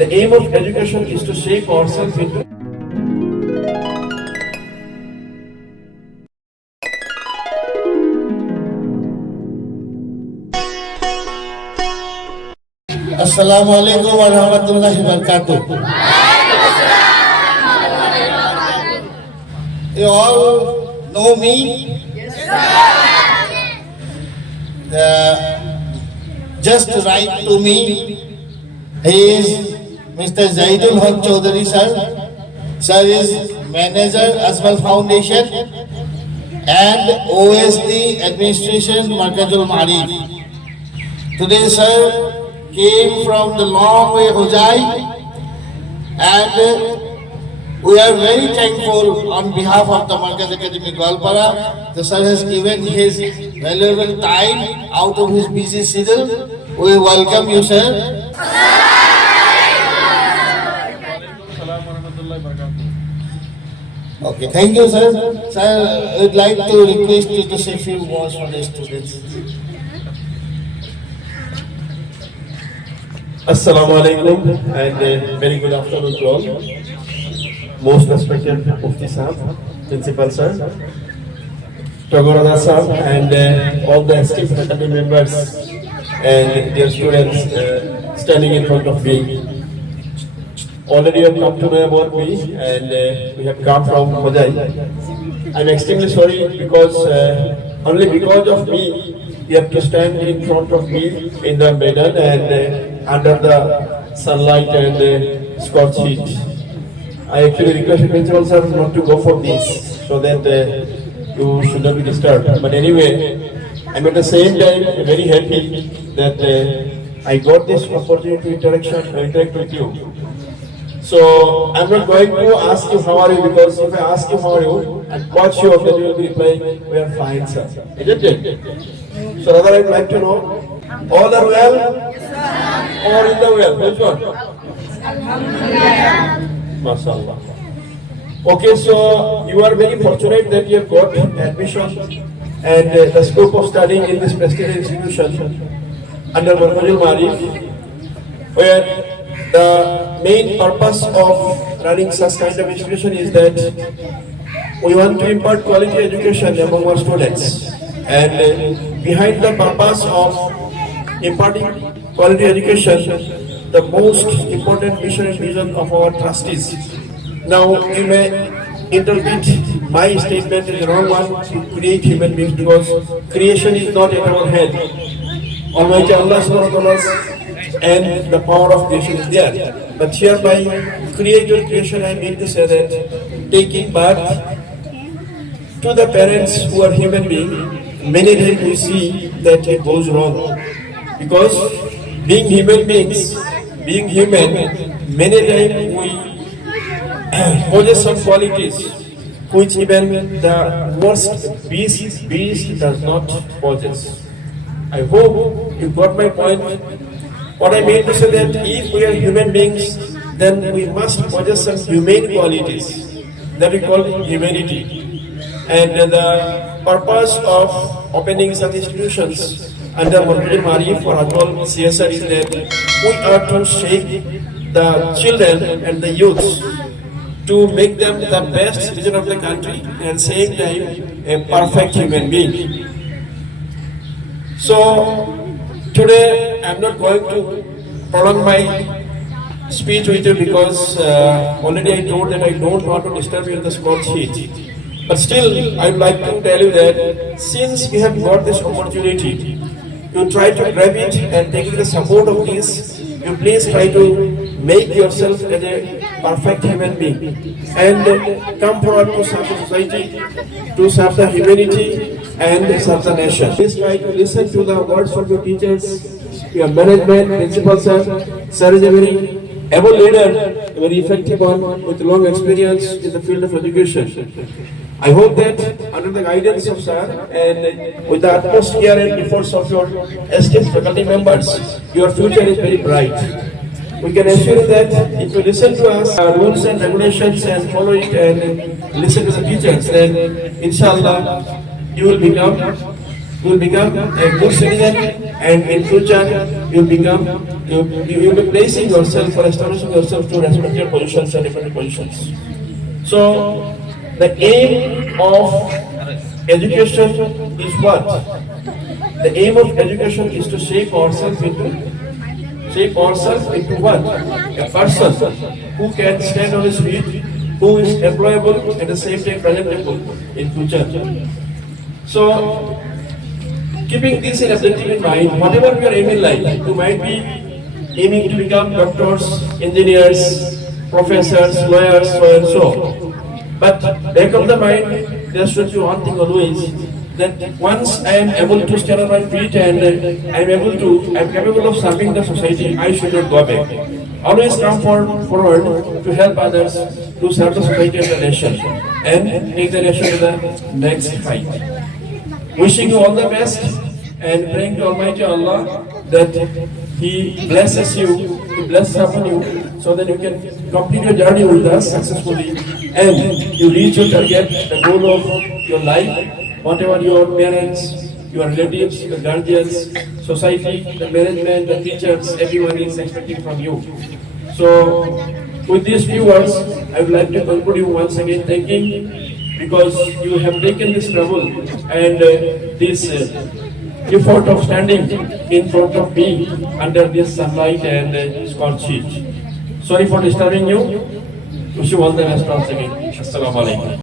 The aim of education is to shape ourselves into Assalamualaikum warahmatullahi wabarakatuh. You all know me? Just write to me. He is Mr. Zaidul Haq Chaudhary sir. Sir is manager Asmal Foundation and OSD Administration Markazul Marif. Today sir came from the long way Hojai, and we are very thankful on behalf of the Markaz Academy Gwalpara. The sir has given his valuable time out of his busy schedule. We welcome you, sir. Okay, thank you, sir. Sir, I would like to request you to say a few words for the students. Assalamu alaikum and very good afternoon to all. Most respected Mufti Sahab, Principal Sir, Tagorada Sahab, and all the esteemed faculty members and dear students standing in front of me. Already have come to know about me, and we have come from Hojai. I'm extremely sorry because only because of me you have to stand in front of me in the Maidan and under the sunlight and scorched heat. I actually requested Principal Sir not to go for this so that you should not be disturbed. But anyway, I'm at the same time very happy that I got this opportunity to interact with you. So I'm not going to ask you how are you, because if I ask you how are you, I'm quite sure that you will be replying, we are fine, sir. Isn't it? So rather I'd like to know, all are well? Or in the well? Which one? MashaAllah. Okay, so you are very fortunate that you have got admission and the scope of studying in this prestigious institution under Markazul Marif, where the main purpose of running such kind of institution is that we want to impart quality education among our students. And behind the purpose of imparting quality education, the most important mission and vision of our trustees. Now, you may interpret my statement as the wrong one to create human beings, because creation is not in our hand. Almighty Allah subhanahu wa ta'ala and the power of creation is there. But hereby, creator creation, I mean to say that taking birth to the parents who are human beings, many times we see that it goes wrong. Because being human beings, being human, many times we possess some qualities which even the worst beast does not possess. I hope you got my point. What I mean to say that if we are human beings, then we must possess some humane qualities that we call humanity. And the purpose of opening such institutions under Markazul Marif for Adwal CSR is that we are to shape the children and the youths to make them the best citizen of the country and at the same time a perfect human being. So today I am not going to prolong my speech with you because already I told that I don't want to disturb you in the scorched heat. But still, I would like to tell you that since we have got this opportunity, you try to grab it and taking the support of this, you please try to make yourself as a perfect human being and come forward to serve the society, to serve the humanity and serve the nation. Please try to listen to the words of your teachers, your management, principal sir. Sir is a very able leader, a very effective one with long experience in the field of education. I hope that under the guidance of sir and with the utmost care and efforts of your esteemed faculty members, your future is very bright. We can assure that if you listen to us, rules and regulations and follow it and listen to the teachers, then inshallah you will become you will become a good citizen, and in future you will be placing yourself or establishing yourself to respected positions and different positions. So the aim of education is what? The aim of education is to shape ourselves into what? A person who can stand on his feet, who is employable at the same time presentable in future. So, keeping this in objective in mind, whatever we are aiming like, you might be aiming to become doctors, engineers, professors, lawyers, so and so. But back of the mind, there should be one thing always, that once I am able to stand on my feet and I am capable of serving the society, I should not go back. Always come forward to help others, to serve the society and the nation, and take the nation to the next height. Wishing you all the best and praying to Almighty Allah that He blesses you, He blesses upon you, so that you can complete your journey with us successfully and you reach your target, the goal of your life. Whatever your parents, your relatives, your guardians, society, the management, the teachers, everyone is expecting from you. So, with these few words, I would like to conclude you once again thanking, because you have taken this trouble and this effort of standing in front of me under this sunlight and scorched heat. Sorry for disturbing you. Wish you all the best once again. Assalamu alaikum.